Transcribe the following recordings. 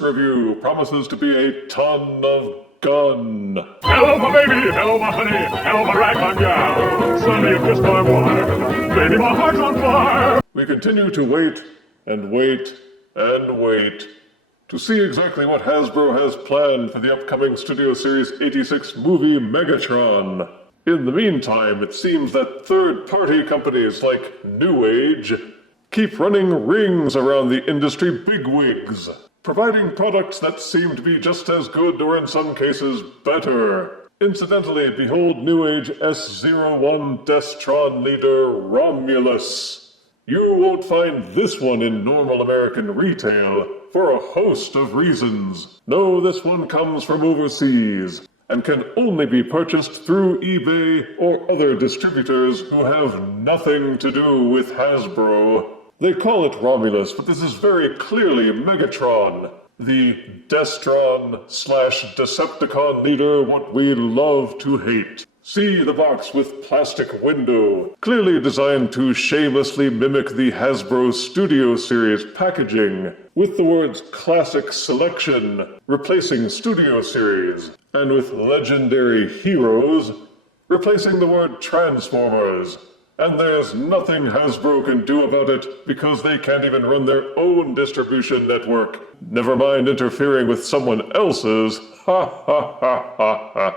This review promises to be a ton of gun. Hello, my baby. Hello, my honey. Hello, my ragtime gal. Sonny, you kissed my wife. Baby, my heart's on fire. We continue to wait and wait and wait to see exactly what Hasbro has planned for the upcoming Studio Series 86 movie Megatron. In the meantime, it seems that third-party companies like Newage keep running rings around the industry bigwigs, providing products that seem to be just as good or in some cases better. Incidentally, behold Newage S01 Destron leader Romulus. You won't find this one in normal American retail for a host of reasons. No, this one comes from overseas and can only be purchased through eBay or other distributors who have nothing to do with Hasbro. They call it Romulus, but this is very clearly Megatron, the Destron/Decepticon leader what we love to hate. See the box with plastic window, clearly designed to shamelessly mimic the Hasbro Studio Series packaging, with the words Classic Selection replacing Studio Series, and with Legendary Heroes replacing the word Transformers. And there's nothing Hasbro can do about it because they can't even run their own distribution network. Never mind interfering with someone else's. Ha ha ha ha ha.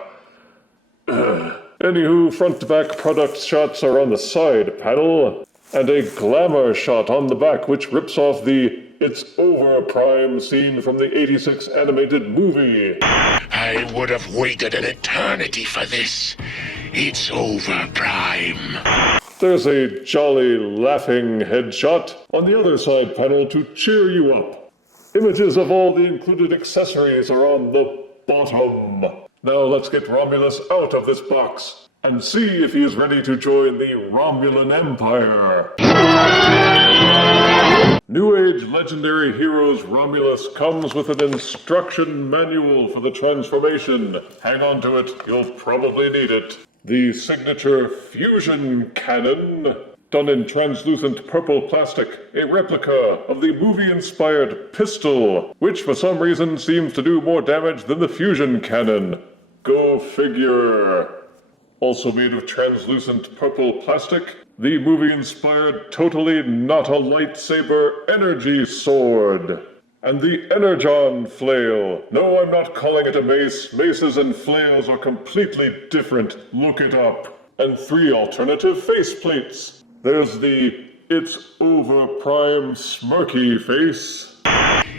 Anywho, front-to-back product shots are on the side panel, and a glamour shot on the back which rips off the "It's Over" Prime scene from the 86 animated movie. I would have waited an eternity for this. It's over, Prime. There's a jolly, laughing headshot on the other side panel to cheer you up. Images of all the included accessories are on the bottom. Now let's get Romulus out of this box and see if he is ready to join the Romulan Empire. Newage Legendary Heroes Romulus comes with an instruction manual for the transformation. Hang on to it, you'll probably need it. The signature fusion cannon, done in translucent purple plastic, a replica of the movie-inspired pistol, which for some reason seems to do more damage than the fusion cannon. Go figure. Also made of translucent purple plastic, the movie-inspired totally not a lightsaber energy sword. And the Energon flail. No, I'm not calling it a mace. Maces and flails are completely different. Look it up. And 3 alternative faceplates. There's the "It's Over Prime" smirky face.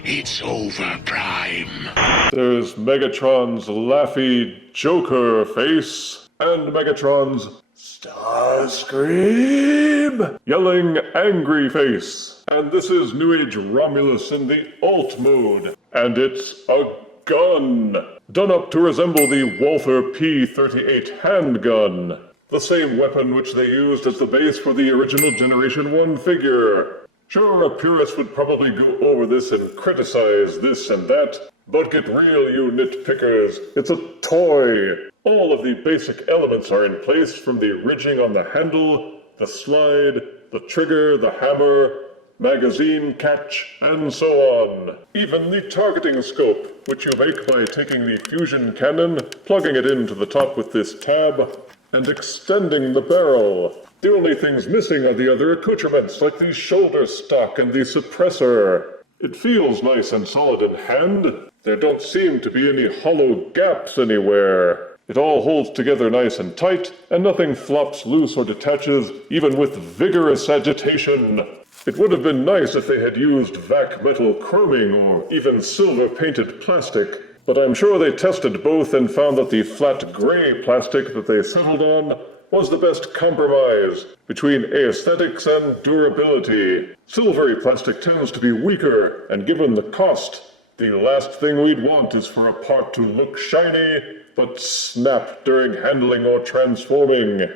It's over, Prime. There's Megatron's laughy Joker face. And Megatron's Starscream yelling angry face. And this is Newage Romulus in the alt mode. And it's a gun, done up to resemble the Walther P-38 handgun, the same weapon which they used as the base for the original Generation 1 figure. Sure, a purist would probably go over this and criticize this and that, but get real, you nitpickers. It's a toy. All of the basic elements are in place, from the ridging on the handle, the slide, the trigger, the hammer, magazine catch, and so on. Even the targeting scope, which you make by taking the fusion cannon, plugging it into the top with this tab, and extending the barrel. The only things missing are the other accoutrements, like the shoulder stock and the suppressor. It feels nice and solid in hand. There don't seem to be any hollow gaps anywhere. It all holds together nice and tight, and nothing flops loose or detaches, even with vigorous agitation. It would have been nice if they had used vac metal chroming or even silver-painted plastic, but I'm sure they tested both and found that the flat gray plastic that they settled on was the best compromise between aesthetics and durability. Silvery plastic tends to be weaker, and given the cost, the last thing we'd want is for a part to look shiny, but snap during handling or transforming.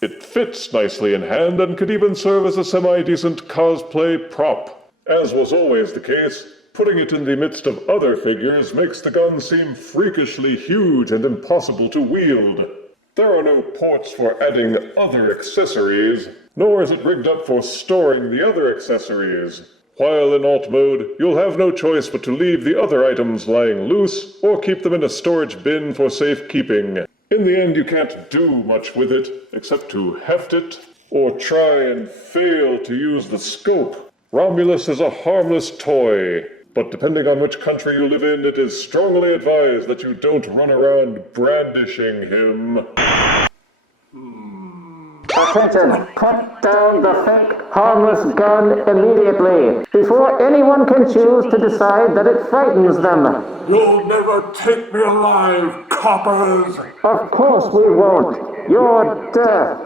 It fits nicely in hand and could even serve as a semi-decent cosplay prop. As was always the case, putting it in the midst of other figures makes the gun seem freakishly huge and impossible to wield. There are no ports for adding other accessories, nor is it rigged up for storing the other accessories. While in alt mode, you'll have no choice but to leave the other items lying loose or keep them in a storage bin for safekeeping. In the end, you can't do much with it except to heft it or try and fail to use the scope. Romulus is a harmless toy, but depending on which country you live in, it is strongly advised that you don't run around brandishing him. Attention! Put down the fake, harmless gun immediately, before anyone can choose to decide that it frightens them. You'll never take me alive, coppers! Of course we won't. You're deaf.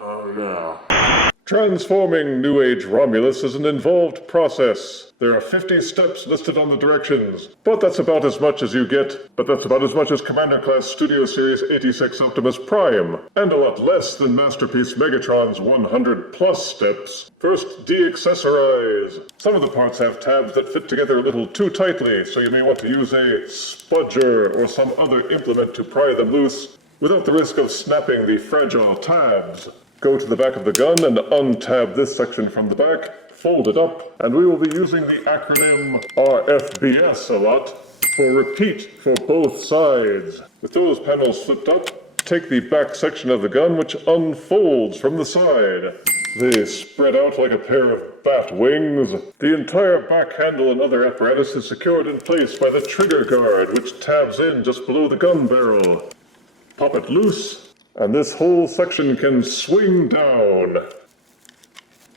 Oh, yeah. Transforming Newage Romulus is an involved process. There are 50 steps listed on the directions, but that's about as much as you get. But that's about as much as Commander Class Studio Series 86 Optimus Prime, and a lot less than Masterpiece Megatron's 100-plus steps. First, de-accessorize. Some of the parts have tabs that fit together a little too tightly, so you may want to use a spudger or some other implement to pry them loose, without the risk of snapping the fragile tabs. Go to the back of the gun and untab this section from the back, fold it up, and we will be using the acronym RFBS a lot for repeat for both sides. With those panels flipped up, take the back section of the gun which unfolds from the side. They spread out like a pair of bat wings. The entire back handle and other apparatus is secured in place by the trigger guard which tabs in just below the gun barrel. Pop it loose, and this whole section can swing down.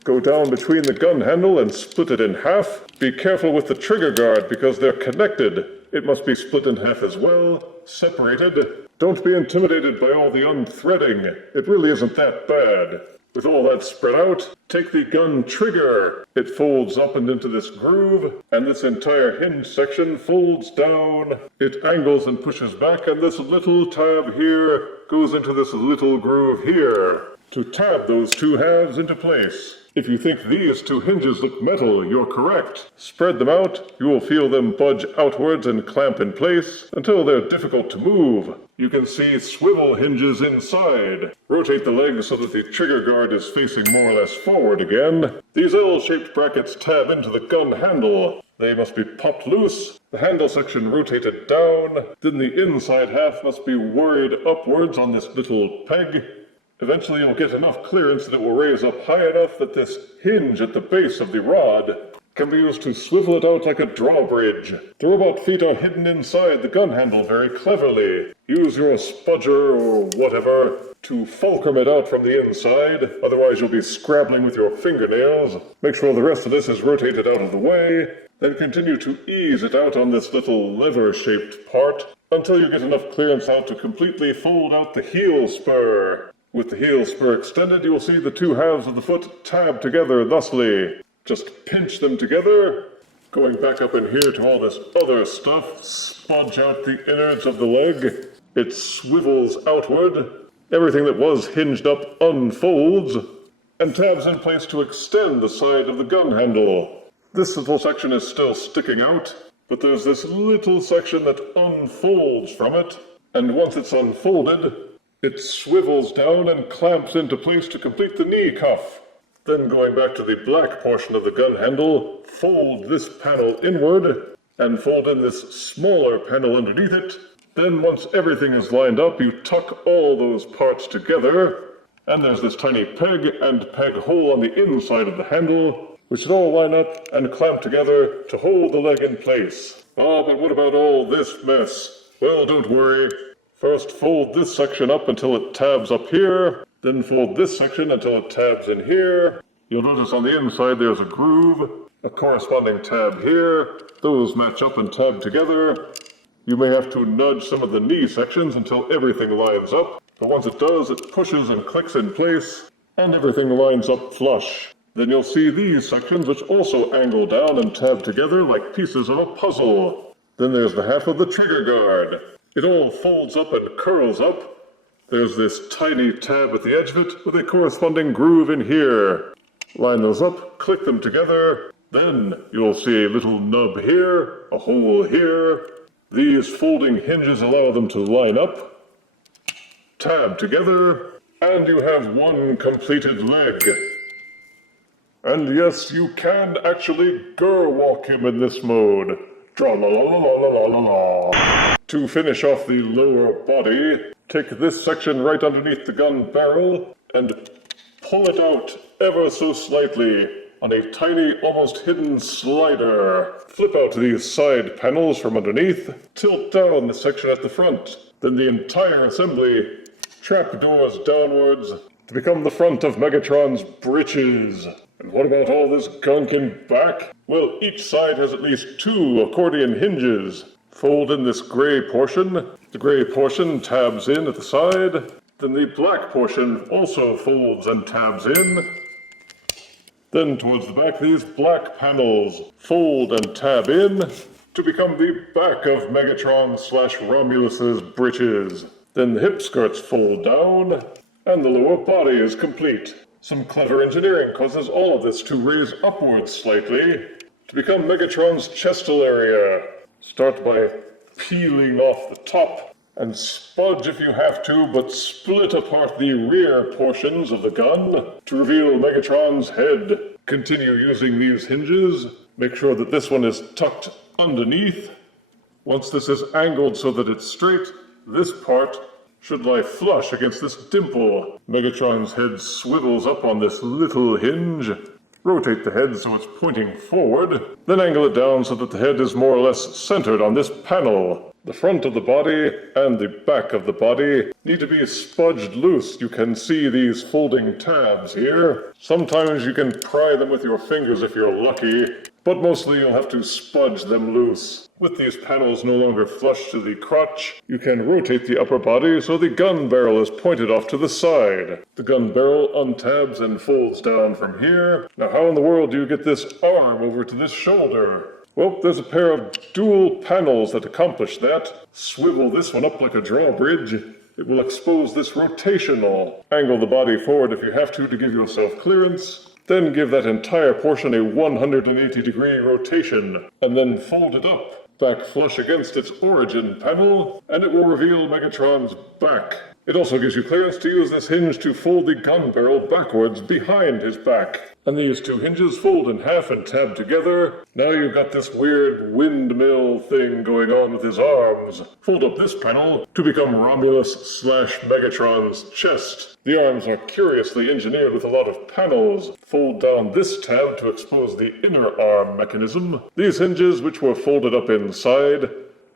Go down between the gun handle and split it in half. Be careful with the trigger guard because they're connected. It must be split in half as well, separated. Don't be intimidated by all the unthreading. It really isn't that bad. With all that spread out, take the gun trigger. It folds up and into this groove, and this entire hinge section folds down. It angles and pushes back, and this little tab here goes into this little groove here to tab those two halves into place. If you think these two hinges look metal, you're correct. Spread them out, you will feel them budge outwards and clamp in place until they're difficult to move. You can see swivel hinges inside. Rotate the legs so that the trigger guard is facing more or less forward again. These L-shaped brackets tab into the gun handle. They must be popped loose, the handle section rotated down, then the inside half must be worried upwards on this little peg. Eventually you'll get enough clearance that it will raise up high enough that this hinge at the base of the rod can be used to swivel it out like a drawbridge. The robot feet are hidden inside the gun handle very cleverly. Use your spudger or whatever to fulcrum it out from the inside, otherwise you'll be scrabbling with your fingernails. Make sure the rest of this is rotated out of the way, then continue to ease it out on this little lever-shaped part until you get enough clearance out to completely fold out the heel spur. With the heel spur extended, you will see the two halves of the foot tab together thusly. Just pinch them together. Going back up in here to all this other stuff, spudge out the innards of the leg. It swivels outward. Everything that was hinged up unfolds, and tabs in place to extend the side of the gun handle. This little section is still sticking out, but there's this little section that unfolds from it, and once it's unfolded, it swivels down and clamps into place to complete the knee cuff. Then going back to the black portion of the gun handle, fold this panel inward, and fold in this smaller panel underneath it. Then once everything is lined up, you tuck all those parts together, and there's this tiny peg and peg hole on the inside of the handle, which should all line up and clamp together to hold the leg in place. Ah, but what about all this mess? Well, don't worry. First, fold this section up until it tabs up here, then fold this section until it tabs in here. You'll notice on the inside there's a groove, a corresponding tab here. Those match up and tab together. You may have to nudge some of the knee sections until everything lines up, but once it does, it pushes and clicks in place, and everything lines up flush. Then you'll see these sections which also angle down and tab together like pieces of a puzzle. Then there's the half of the trigger guard. It all folds up and curls up. There's this tiny tab at the edge of it with a corresponding groove in here. Line those up, click them together, then you'll see a little nub here, a hole here. These folding hinges allow them to line up, tab together, And you have one completed leg. And yes, you can actually walk him in this mode. Tra-la-la-la-la-la-la-la. To finish off the lower body, take this section right underneath the gun barrel and pull it out ever so slightly on a tiny, almost hidden slider. Flip out these side panels from underneath, tilt down the section at the front. Then the entire assembly trapdoors downwards to become the front of Megatron's britches. And what about all this gunk in back? Well, each side has at least 2 accordion hinges. Fold in this gray portion. The gray portion tabs in at the side. Then the black portion also folds and tabs in. Then towards the back, these black panels fold and tab in to become the back of Megatron/Romulus's britches. Then the hip skirts fold down, and the lower body is complete. Some clever engineering causes all of this to raise upwards slightly to become Megatron's chestal area. Start by peeling off the top and spudge if you have to, but split apart the rear portions of the gun to reveal Megatron's head. Continue using these hinges. Make sure that this one is tucked underneath. Once this is angled so that it's straight, this part should lie flush against this dimple. Megatron's head swivels up on this little hinge. Rotate the head so it's pointing forward, then angle it down so that the head is more or less centered on this panel. The front of the body and the back of the body need to be spudged loose. You can see these folding tabs here. Sometimes you can pry them with your fingers if you're lucky, but mostly you'll have to spudge them loose. With these panels no longer flush to the crotch, you can rotate the upper body so the gun barrel is pointed off to the side. The gun barrel untabs and folds down from here. Now how in the world do you get this arm over to this shoulder? Well, there's a pair of dual panels that accomplish that. Swivel this one up like a drawbridge. It will expose this rotational. Angle the body forward if you have to give yourself clearance. Then give that entire portion a 180-degree rotation, and then fold it up, back flush against its origin panel, and it will reveal Megatron's back. It also gives you clearance to use this hinge to fold the gun barrel backwards behind his back. And these 2 hinges fold in half and tab together. Now you've got this weird windmill thing going on with his arms. Fold up this panel to become Romulus/Megatron's chest. The arms are curiously engineered with a lot of panels. Fold down this tab to expose the inner arm mechanism. These hinges, which were folded up inside,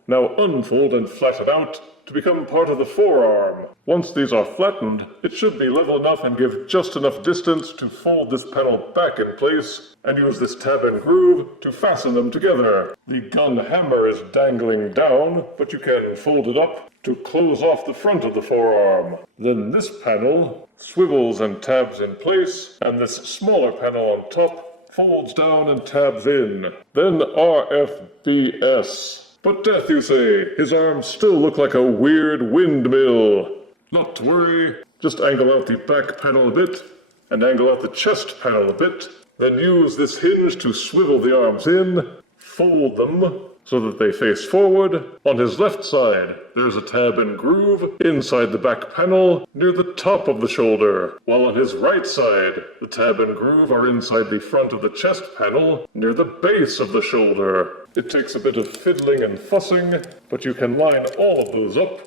now unfold and flatten out to become part of the forearm. Once these are flattened, it should be level enough and give just enough distance to fold this panel back in place and use this tab and groove to fasten them together. The gun hammer is dangling down, but you can fold it up to close off the front of the forearm. Then this panel swivels and tabs in place, and this smaller panel on top folds down and tabs in. Then RFBS. But Death, you say, his arms still look like a weird windmill. Not to worry, just angle out the back panel a bit, and angle out the chest panel a bit, then use this hinge to swivel the arms in, fold them so that they face forward. On his left side, there's a tab and groove inside the back panel near the top of the shoulder, while on his right side, the tab and groove are inside the front of the chest panel near the base of the shoulder. It takes a bit of fiddling and fussing, but you can line all of those up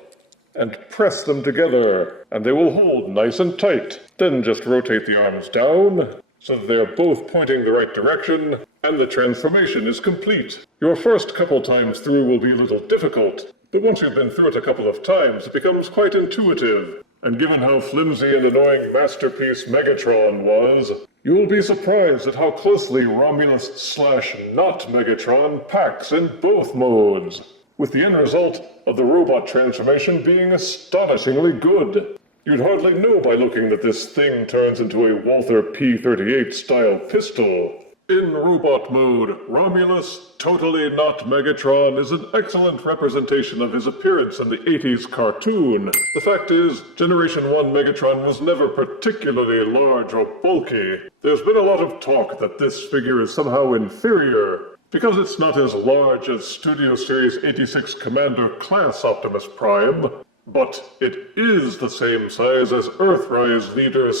and press them together, and they will hold nice and tight. Then just rotate the arms down so that they are both pointing the right direction, and the transformation is complete. Your first couple times through will be a little difficult, but once you've been through it a couple of times, it becomes quite intuitive. And given how flimsy and annoying Masterpiece Megatron was, you will be surprised at how closely Romulus/not Megatron packs in both modes, with the end result of the robot transformation being astonishingly good. You'd hardly know by looking that this thing turns into a Walther P-38 style pistol. In robot mode, Romulus, totally not Megatron, is an excellent representation of his appearance in the 80s cartoon. The fact is, Generation 1 Megatron was never particularly large or bulky. There's been a lot of talk that this figure is somehow inferior, because it's not as large as Studio Series 86 Commander Class Optimus Prime. but it is the same size as Earthrise Leader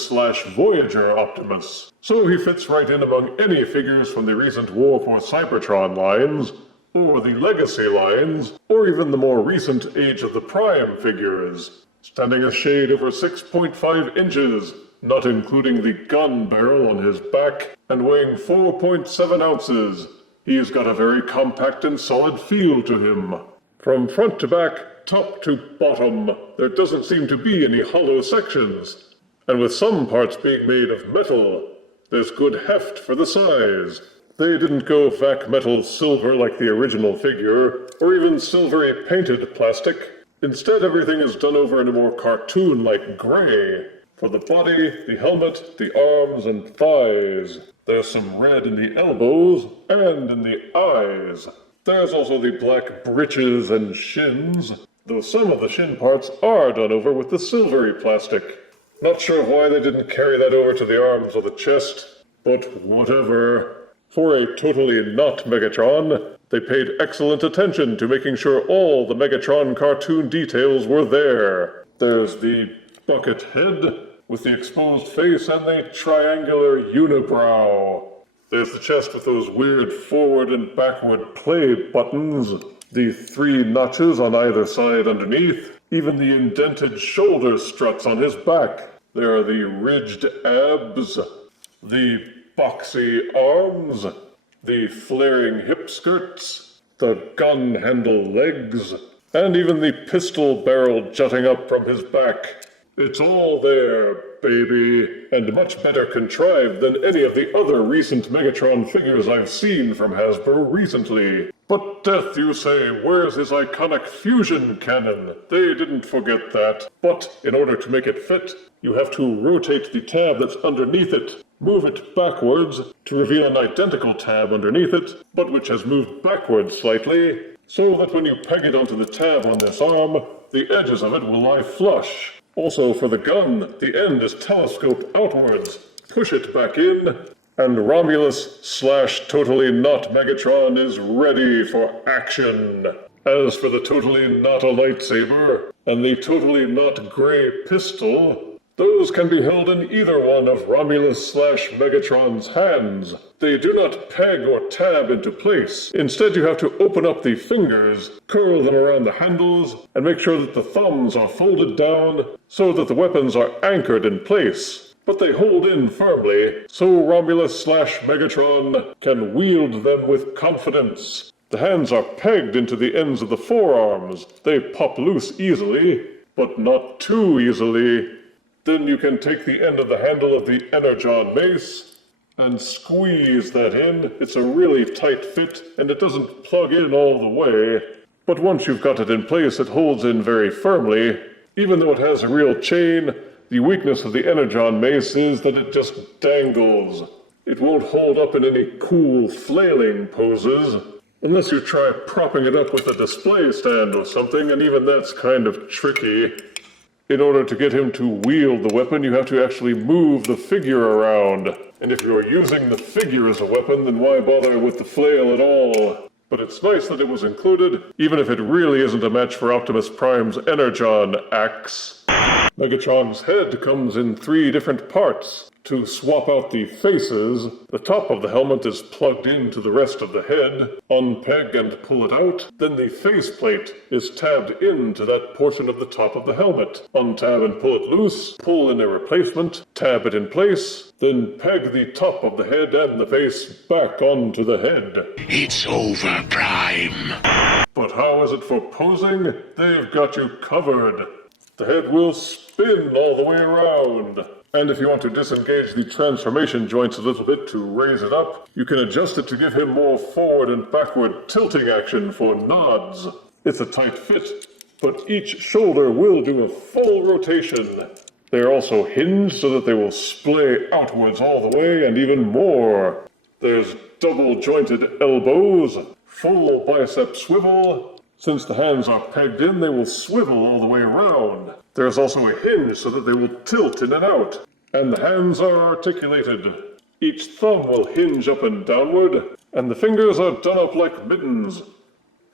/ Voyager Optimus, so he fits right in among any figures from the recent War for Cybertron lines, or the Legacy lines, or even the more recent Age of the Prime figures. Standing a shade over 6.5 inches, not including the gun barrel on his back, and weighing 4.7 ounces. He's got a very compact and solid feel to him. From front to back, top to bottom, there doesn't seem to be any hollow sections. And with some parts being made of metal, there's good heft for the size. They didn't go vac metal silver like the original figure, or even silvery painted plastic. Instead, everything is done over in a more cartoon-like gray. For the body, the helmet, the arms, and thighs. There's some red in the elbows and in the eyes. There's also the black breeches and shins, though some of the shin parts are done over with the silvery plastic. Not sure why they didn't carry that over to the arms or the chest, but whatever. For a totally not Megatron, they paid excellent attention to making sure all the Megatron cartoon details were there. There's the bucket head, with the exposed face and the triangular unibrow. There's the chest with those weird forward and backward play buttons, the 3 notches on either side underneath, even the indented shoulder struts on his back. There are the ridged abs, the boxy arms, the flaring hip skirts, the gun handle legs, and even the pistol barrel jutting up from his back. It's all there, baby, and much better contrived than any of the other recent Megatron figures I've seen from Hasbro recently. But Death, you say, where's his iconic fusion cannon? They didn't forget that. But in order to make it fit, you have to rotate the tab that's underneath it, move it backwards to reveal an identical tab underneath it, but which has moved backwards slightly, so that when you peg it onto the tab on this arm, the edges of it will lie flush. Also, for the gun, the end is telescoped outwards. Push it back in, and Romulus / totally not Megatron is ready for action. As for the totally not a lightsaber, and the totally not gray pistol, those can be held in either one of Romulus / Megatron's hands. They do not peg or tab into place. Instead, you have to open up the fingers, curl them around the handles, and make sure that the thumbs are folded down so that the weapons are anchored in place. But they hold in firmly, so Romulus / Megatron can wield them with confidence. The hands are pegged into the ends of the forearms. They pop loose easily, but not too easily. Then you can take the end of the handle of the Energon mace and squeeze that in. It's a really tight fit, and it doesn't plug in all the way. But once you've got it in place, it holds in very firmly. Even though it has a real chain, the weakness of the Energon mace is that it just dangles. It won't hold up in any cool flailing poses, unless you try propping it up with a display stand or something, and even that's kind of tricky. In order to get him to wield the weapon, you have to actually move the figure around. And if you're using the figure as a weapon, then why bother with the flail at all? But it's nice that it was included, even if it really isn't a match for Optimus Prime's Energon axe. Megatron's head comes in 3 different parts. To swap out the faces, the top of the helmet is plugged into the rest of the head. Unpeg and pull it out. Then the faceplate is tabbed into that portion of the top of the helmet. Untab and pull it loose. Pull in a replacement. Tab it in place. Then peg the top of the head and the face back onto the head. It's over, Prime. But how is it for posing? They've got you covered. The head will spin all the way around. And if you want to disengage the transformation joints a little bit to raise it up, you can adjust it to give him more forward and backward tilting action for nods. It's a tight fit, but each shoulder will do a full rotation. They are also hinged so that they will splay outwards all the way and even more. There's double jointed elbows, full bicep swivel. Since the hands are pegged in, they will swivel all the way around. There's also a hinge so that they will tilt in and out. And the hands are articulated. Each thumb will hinge up and downward, and the fingers are done up like mittens.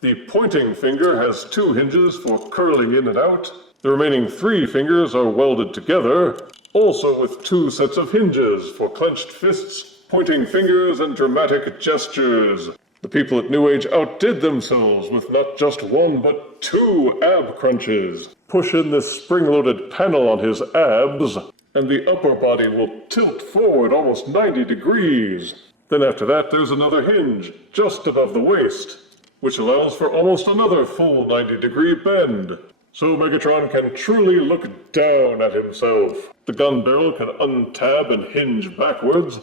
The pointing finger has 2 hinges for curling in and out. The remaining 3 fingers are welded together, also with 2 sets of hinges for clenched fists, pointing fingers, and dramatic gestures. The people at Newage outdid themselves with not just 1 but 2 ab crunches. Push in this spring-loaded panel on his abs, and the upper body will tilt forward almost 90 degrees. Then after that, there's another hinge, just above the waist, which allows for almost another full 90-degree bend. So Megatron can truly look down at himself. The gun barrel can untab and hinge backwards,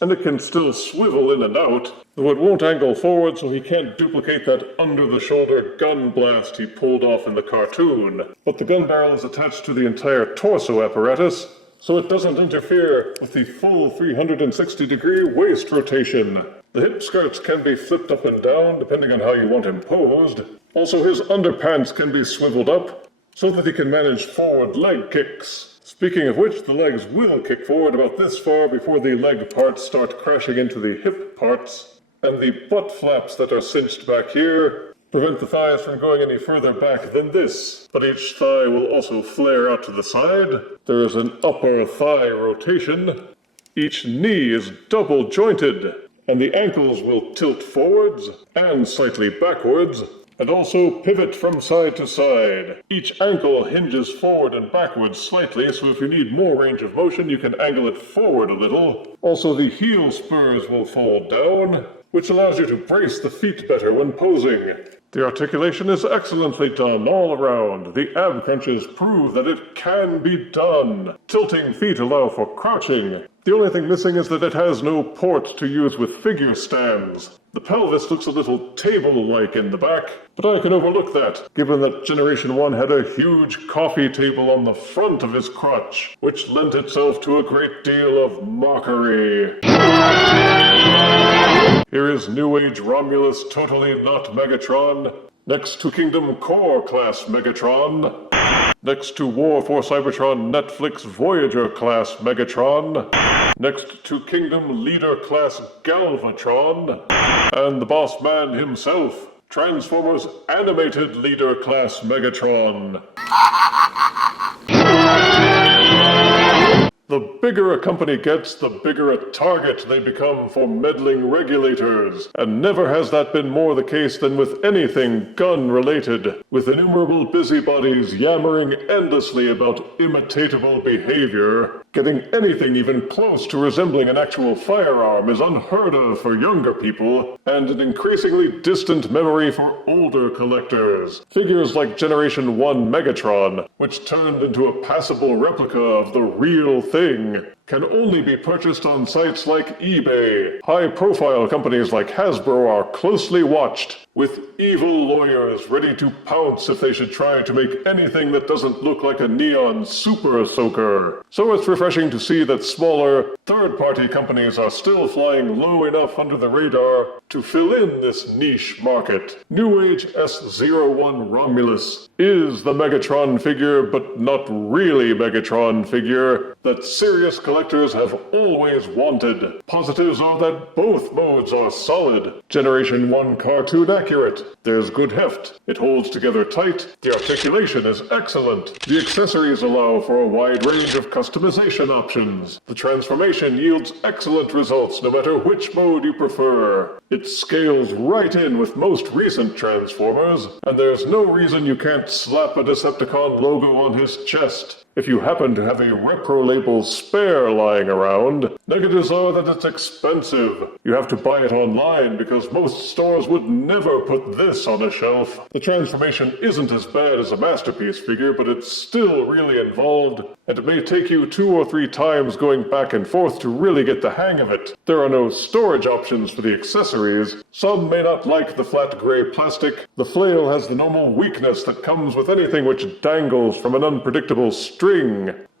and it can still swivel in and out, though it won't angle forward, so he can't duplicate that under-the-shoulder gun blast he pulled off in the cartoon. But the gun barrel is attached to the entire torso apparatus, so it doesn't interfere with the full 360-degree waist rotation. The hip skirts can be flipped up and down, depending on how you want him posed. Also, his underpants can be swiveled up, so that he can manage forward leg kicks. Speaking of which, the legs will kick forward about this far before the leg parts start crashing into the hip parts, and the butt flaps that are cinched back here prevent the thighs from going any further back than this. But each thigh will also flare out to the side. There is an upper thigh rotation. Each knee is double jointed, and the ankles will tilt forwards and slightly backwards, and also pivot from side to side. Each ankle hinges forward and backwards slightly, so if you need more range of motion, you can angle it forward a little. Also, the heel spurs will fall down, which allows you to brace the feet better when posing. The articulation is excellently done all around. The ab crunches prove that it can be done. Tilting feet allow for crouching. The only thing missing is that it has no port to use with figure stands. The pelvis looks a little table-like in the back, but I can overlook that, given that Generation 1 had a huge coffee table on the front of his crotch, which lent itself to a great deal of mockery. Here is Newage Romulus Totally Not Megatron, next to Kingdom Core Class Megatron, next to War for Cybertron Netflix Voyager Class Megatron, next to Kingdom Leader Class Galvatron, and the boss man himself, Transformers Animated Leader Class Megatron. The bigger a company gets, the bigger a target they become for meddling regulators. And never has that been more the case than with anything gun-related, with innumerable busybodies yammering endlessly about imitatable behavior. Getting anything even close to resembling an actual firearm is unheard of for younger people, and an increasingly distant memory for older collectors. Figures like Generation 1 Megatron, which turned into a passable replica of the real thing, can only be purchased on sites like eBay. High-profile companies like Hasbro are closely watched, with evil lawyers ready to pounce if they should try to make anything that doesn't look like a neon super soaker. So it's refreshing to see that smaller, third-party companies are still flying low enough under the radar to fill in this niche market. Newage S01 Romulus is the Megatron figure, but not really Megatron figure, that serious collectors have always wanted. Positives are that both modes are solid. Generation 1 cartoon accurate. There's good heft. It holds together tight. The articulation is excellent. The accessories allow for a wide range of customization options. The transformation yields excellent results no matter which mode you prefer. It scales right in with most recent Transformers, and there's no reason you can't slap a Decepticon logo on his chest. If you happen to have a repro label spare lying around, negatives are that it's expensive. You have to buy it online because most stores would never put this on a shelf. The transformation isn't as bad as a Masterpiece figure, but it's still really involved, and it may take you 2 or 3 times going back and forth to really get the hang of it. There are no storage options for the accessories. Some may not like the flat gray plastic. The flail has the normal weakness that comes with anything which dangles from an unpredictable string.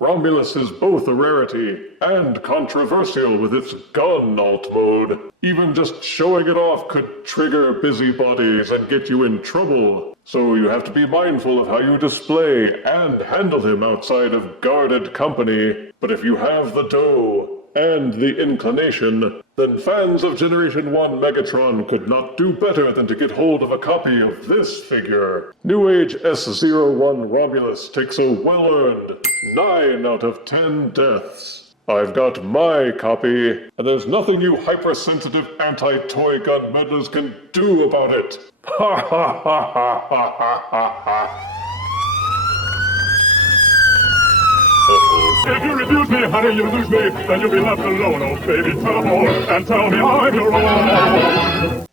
Romulus is both a rarity and controversial with its gun alt mode. Even just showing it off could trigger busybodies and get you in trouble. So you have to be mindful of how you display and handle him outside of guarded company. But if you have the dough, and the inclination, then fans of Generation 1 Megatron could not do better than to get hold of a copy of this figure. Newage S01 Romulus takes a well-earned 9 out of 10 deaths. I've got my copy, and there's nothing you hypersensitive anti-toy gun meddlers can do about it. Ha ha ha ha ha ha ha. If you refuse me, honey, you lose me, then you'll be left alone, oh baby. Tell more, and tell me I'm your own.